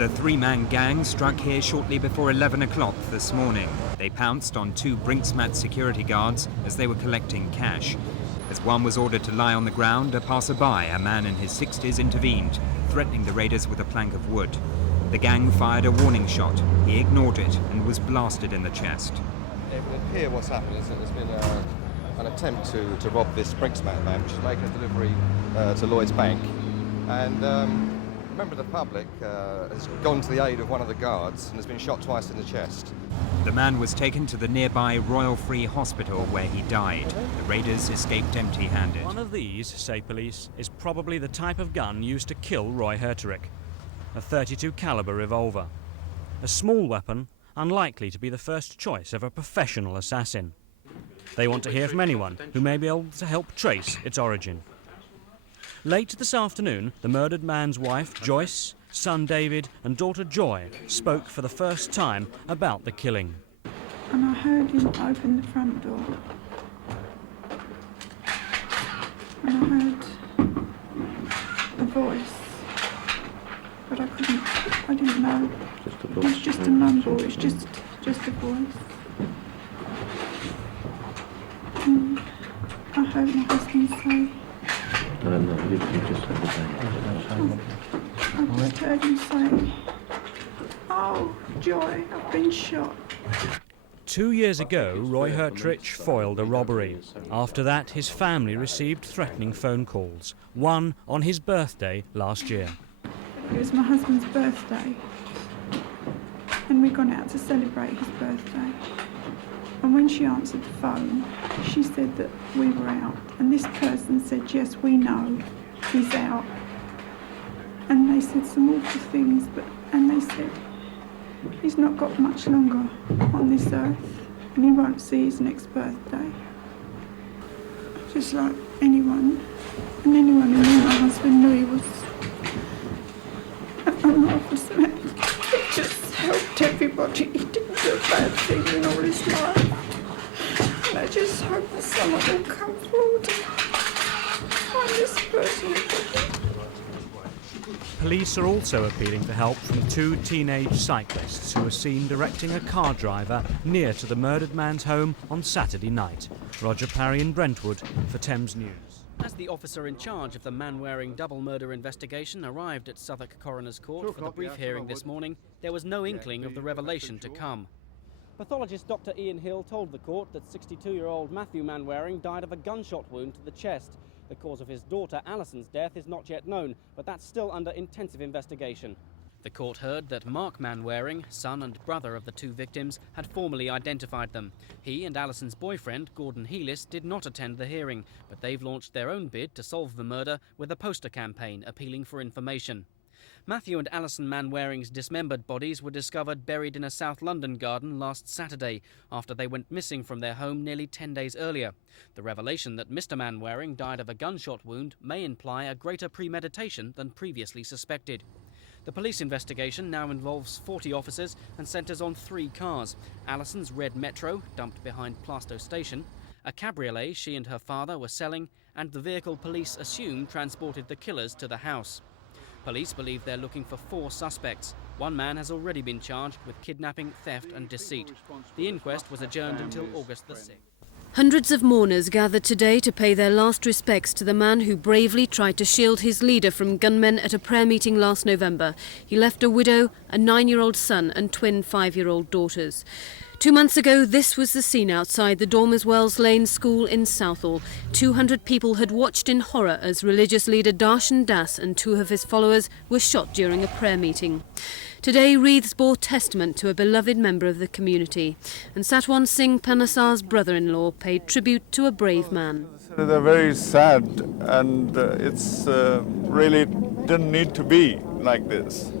The three-man gang struck here shortly before 11 o'clock this morning. They pounced on two Brinksmat security guards as they were collecting cash. As one was ordered to lie on the ground, a passerby, a man in his 60s, intervened, threatening the raiders with a plank of wood. The gang fired a warning shot. He ignored it and was blasted in the chest. It would appear what's happened is that there's been an attempt to rob this Brinksmat van, which is making a delivery to Lloyd's Bank. And a member of the public has gone to the aid of one of the guards and has been shot twice in the chest. The man was taken to the nearby Royal Free Hospital where he died. The raiders escaped empty-handed. One of these, say police, is probably the type of gun used to kill Roy Herterick. A .32 caliber revolver. A small weapon, unlikely to be the first choice of a professional assassin. They want to hear from anyone who may be able to help trace its origin. Late this afternoon, the murdered man's wife, Joyce, son David and daughter Joy spoke for the first time about the killing. And I heard him open the front door. And I heard a voice, but I didn't know. It was just a mumble, it was just a voice. And I heard my husband say, I just heard him say, "Oh, Joy, I've been shot." 2 years ago, Roy Herterick foiled a robbery. After that, his family received threatening phone calls, one on his birthday last year. It was my husband's birthday, and we'd gone out to celebrate his birthday. And when she answered the phone, she said that we were out. And this person said, yes, we know he's out. And they said some awful things, and they said he's not got much longer on this earth, and he won't see his next birthday. Just like anyone, and anyone who knew my husband knew he was a marvellous man. He just helped everybody. He didn't do a bad thing in all his life. And I just hope that someone will come forward and find this person. Police are also appealing for help from two teenage cyclists who were seen directing a car driver near to the murdered man's home on Saturday night. Roger Parry in Brentwood for Thames News. As the officer in charge of the man-wearing double murder investigation arrived at Southwark Coroner's Court for the brief hearing this morning, there was no inkling of the revelation to come. Pathologist Dr. Ian Hill told the court that 62-year-old Matthew Manwaring died of a gunshot wound to the chest. The cause of his daughter Alison's death is not yet known, but that's still under intensive investigation. The court heard that Mark Manwaring, son and brother of the two victims, had formally identified them. He and Alison's boyfriend, Gordon Heelis, did not attend the hearing, but they've launched their own bid to solve the murder with a poster campaign appealing for information. Matthew and Alison Manwaring's dismembered bodies were discovered buried in a South London garden last Saturday, after they went missing from their home nearly 10 days earlier. The revelation that Mr. Manwaring died of a gunshot wound may imply a greater premeditation than previously suspected. The police investigation now involves 40 officers and centres on 3 cars: Alison's red Metro, dumped behind Plaistow Station, a cabriolet she and her father were selling, and the vehicle police assume transported the killers to the house. Police believe they're looking for 4 suspects. One man has already been charged with kidnapping, theft and deceit. The inquest was adjourned until August the 6th. Hundreds of mourners gathered today to pay their last respects to the man who bravely tried to shield his leader from gunmen at a prayer meeting last November. He left a widow, a 9-year-old son and twin 5-year-old daughters. 2 months ago, this was the scene outside the Dormers Wells Lane School in Southall. 200 people had watched in horror as religious leader Darshan Das and 2 of his followers were shot during a prayer meeting. Today, wreaths bore testament to a beloved member of the community, and Satwan Singh Panasar's brother-in-law paid tribute to a brave man. They're very sad, and it's really didn't need to be like this.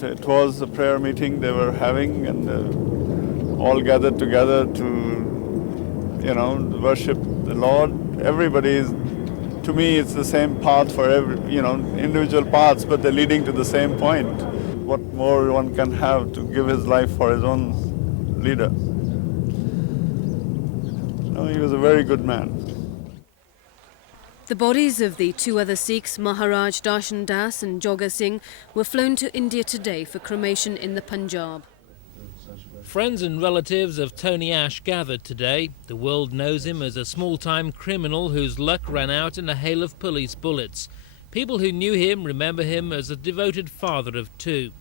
It was a prayer meeting they were having, and all gathered together to, worship the Lord. Everybody is, to me, it's the same path for every, individual paths, but they're leading to the same point. What more one can have to give his life for his own leader? No, he was a very good man. The bodies of the two other Sikhs, Maharaj Darshan Das and Jogga Singh, were flown to India today for cremation in the Punjab. Friends and relatives of Tony Ash gathered today. The world knows him as a small-time criminal whose luck ran out in a hail of police bullets. People who knew him remember him as a devoted father of two.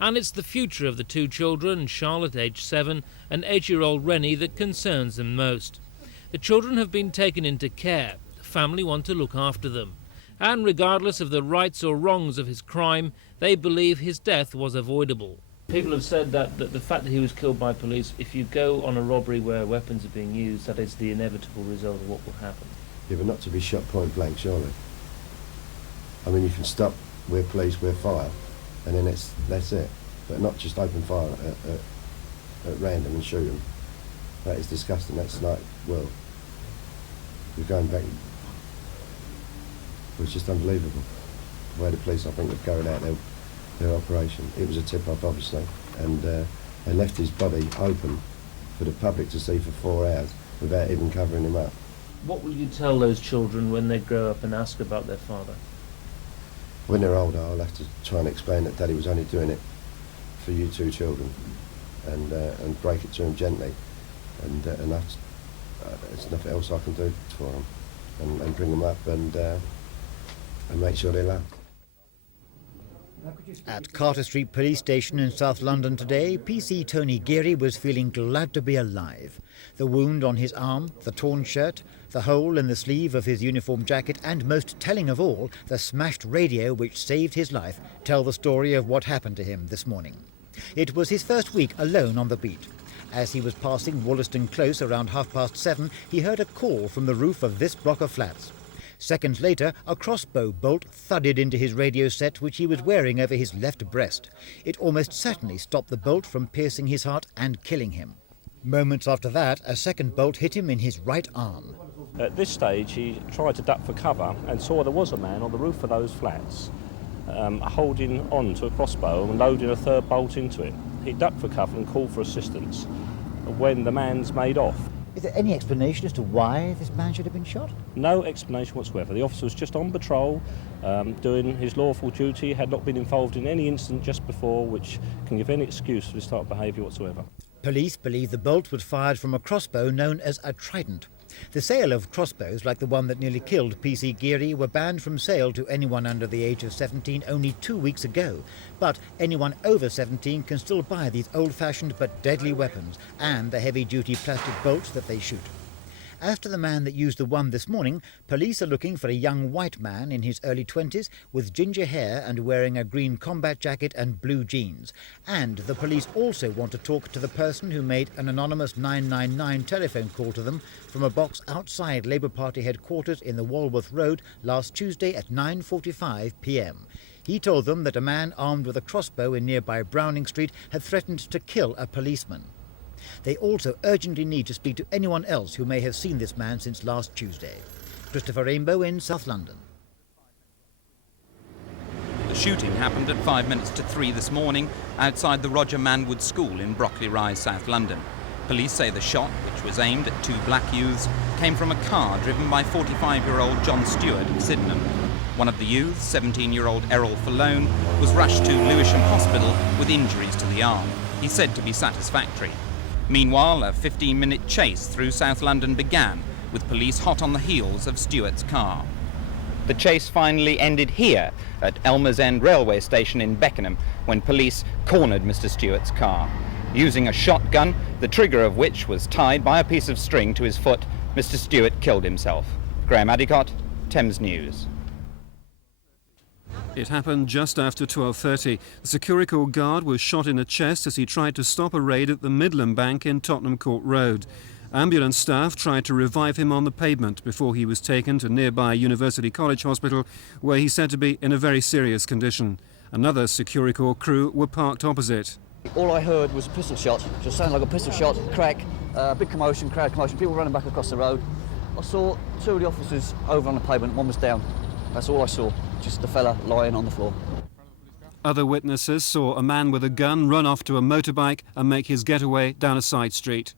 And it's the future of the two children, Charlotte, aged 7, and 8-year-old Rennie, that concerns them most. The children have been taken into care. The family want to look after them. And regardless of the rights or wrongs of his crime, they believe his death was avoidable. People have said that the fact that he was killed by police, if you go on a robbery where weapons are being used, that is the inevitable result of what will happen. Yeah, but not to be shot point blank, surely. I mean, you can stop where police, where fire, and then that's it. But not just open fire at random and shoot them. That is disgusting. That's like, well, we're going back. It was just unbelievable. The way the police, I think, have carried out their operation. It was a tip-off, obviously, and they left his body open for the public to see for 4 hours without even covering him up. What will you tell those children when they grow up and ask about their father? When they're older, I'll have to try and explain that Daddy was only doing it for you two children, and break it to them gently, and that's there's nothing else I can do for them, and bring them up and make sure they're loved. At Carter Street Police Station in South London today, PC Tony Geary was feeling glad to be alive. The wound on his arm, the torn shirt, the hole in the sleeve of his uniform jacket, and most telling of all, the smashed radio which saved his life, tell the story of what happened to him this morning. It was his first week alone on the beat. As he was passing Wollaston Close around 7:30, he heard a call from the roof of this block of flats. Seconds later, a crossbow bolt thudded into his radio set, which he was wearing over his left breast. It almost certainly stopped the bolt from piercing his heart and killing him. Moments after that, a second bolt hit him in his right arm. At this stage, he tried to duck for cover and saw there was a man on the roof of those flats holding on to a crossbow and loading a third bolt into it. He ducked for cover and called for assistance when the man's made off. Is there any explanation as to why this man should have been shot? No explanation whatsoever. The officer was just on patrol, doing his lawful duty, had not been involved in any incident just before which can give any excuse for this type of behaviour whatsoever. Police believe the bolt was fired from a crossbow known as a trident. The sale of crossbows, like the one that nearly killed PC Geary, were banned from sale to anyone under the age of 17 only 2 weeks ago. But anyone over 17 can still buy these old-fashioned but deadly weapons and the heavy-duty plastic bolts that they shoot. As to the man that used the one this morning, police are looking for a young white man in his early 20s with ginger hair and wearing a green combat jacket and blue jeans. And the police also want to talk to the person who made an anonymous 999 telephone call to them from a box outside Labour Party headquarters in the Walworth Road last Tuesday at 9:45 p.m. He told them that a man armed with a crossbow in nearby Browning Street had threatened to kill a policeman. They also urgently need to speak to anyone else who may have seen this man since last Tuesday. Christopher Rainbow in South London. The shooting happened at 3:05 this morning outside the Roger Manwood School in Brockley Rise, South London. Police say the shot, which was aimed at 2 black youths, came from a car driven by 45-year-old John Stewart of Sydenham. One of the youths, 17-year-old Errol Falone, was rushed to Lewisham Hospital with injuries to the arm. He's said to be satisfactory. Meanwhile, a 15-minute chase through South London began, with police hot on the heels of Stewart's car. The chase finally ended here at Elmer's End railway station in Beckenham when police cornered Mr. Stewart's car. Using a shotgun, the trigger of which was tied by a piece of string to his foot, Mr. Stewart killed himself. Graham Adicott, Thames News. It happened just after 12:30. The Securicorps guard was shot in the chest as he tried to stop a raid at the Midland Bank in Tottenham Court Road. Ambulance staff tried to revive him on the pavement before he was taken to nearby University College Hospital, where he's said to be in a very serious condition. Another Securicorps crew were parked opposite. All I heard was a pistol shot. Just sounded like a pistol shot, crack, big commotion, crowd commotion, people running back across the road. I saw 2 of the officers over on the pavement, one was down. That's all I saw, just the fella lying on the floor. Other witnesses saw a man with a gun run off to a motorbike and make his getaway down a side street.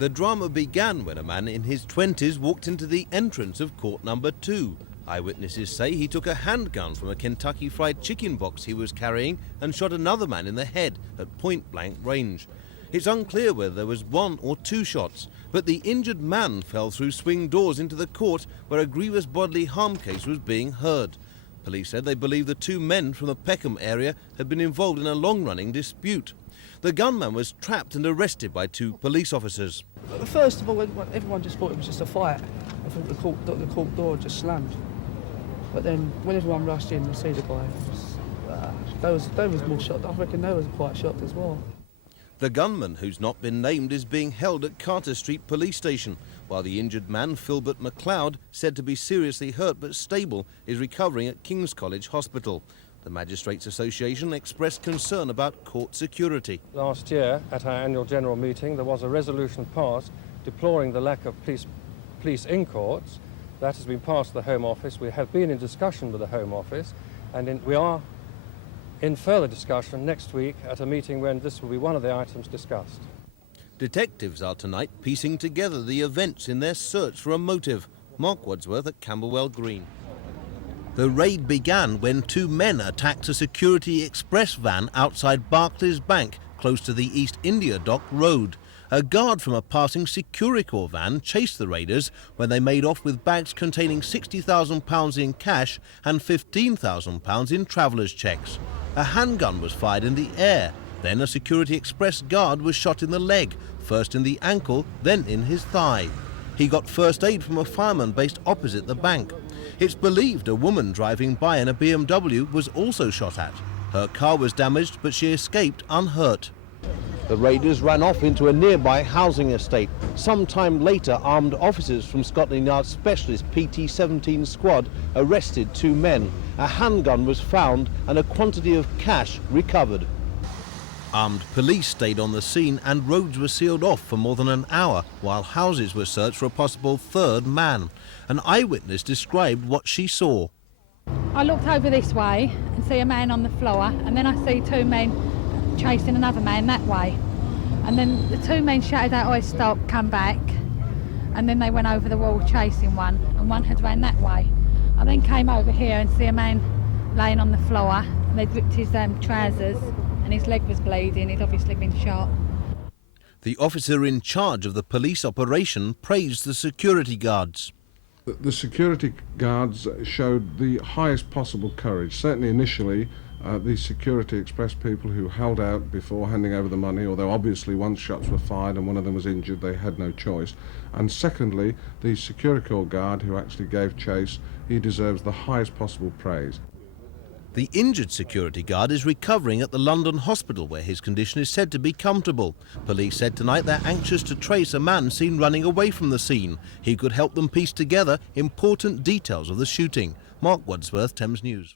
The drama began when a man in his 20s walked into the entrance of court number 2. Eyewitnesses say he took a handgun from a Kentucky Fried Chicken box he was carrying and shot another man in the head at point-blank range. It's unclear whether there was 1 or 2 shots, but the injured man fell through swing doors into the court where a grievous bodily harm case was being heard. Police said they believe the 2 men from the Peckham area had been involved in a long-running dispute. The gunman was trapped and arrested by 2 police officers. First of all, everyone just thought it was just a fight. I thought the court door just slammed. But then when everyone rushed in to see the guy, they was more shocked. I reckon they was quite shocked as well. The gunman, who's not been named, is being held at Carter Street Police Station, while the injured man, Philbert MacLeod, said to be seriously hurt but stable, is recovering at King's College Hospital. The Magistrates Association expressed concern about court security. Last year, at our annual general meeting, there was a resolution passed deploring the lack of police in courts. That has been passed to the Home Office. We have been in discussion with the Home Office, and we are in further discussion next week at a meeting when this will be one of the items discussed. Detectives are tonight piecing together the events in their search for a motive. Mark Wadsworth at Camberwell Green. The raid began when 2 men attacked a Security Express van outside Barclays Bank, close to the East India Dock Road. A guard from a passing Securicor van chased the raiders when they made off with bags containing £60,000 in cash and £15,000 in travellers' cheques. A handgun was fired in the air. Then a Security Express guard was shot in the leg, first in the ankle, then in his thigh. He got first aid from a fireman based opposite the bank. It's believed a woman driving by in a BMW was also shot at. Her car was damaged, but she escaped unhurt. The raiders ran off into a nearby housing estate. Some time later, armed officers from Scotland Yard Specialist PT-17 squad arrested 2 men. A handgun was found and a quantity of cash recovered. Armed police stayed on the scene and roads were sealed off for more than an hour while houses were searched for a possible 3rd man. An eyewitness described what she saw. I looked over this way and see a man on the floor, and then I see 2 men chasing another man that way. And then the 2 men shouted out, "Oi, stop, come back." And then they went over the wall chasing one, and one had ran that way. I then came over here and see a man laying on the floor, and they'd ripped his trousers, and his leg was bleeding. He'd obviously been shot. The officer in charge of the police operation praised the security guards. The security guards showed the highest possible courage. Certainly initially, the Security Express people who held out before handing over the money, although obviously once shots were fired and one of them was injured, they had no choice. And secondly, the Securicor guard who actually gave chase, he deserves the highest possible praise. The injured security guard is recovering at the London hospital where his condition is said to be comfortable. Police said tonight they're anxious to trace a man seen running away from the scene. He could help them piece together important details of the shooting. Mark Wadsworth, Thames News.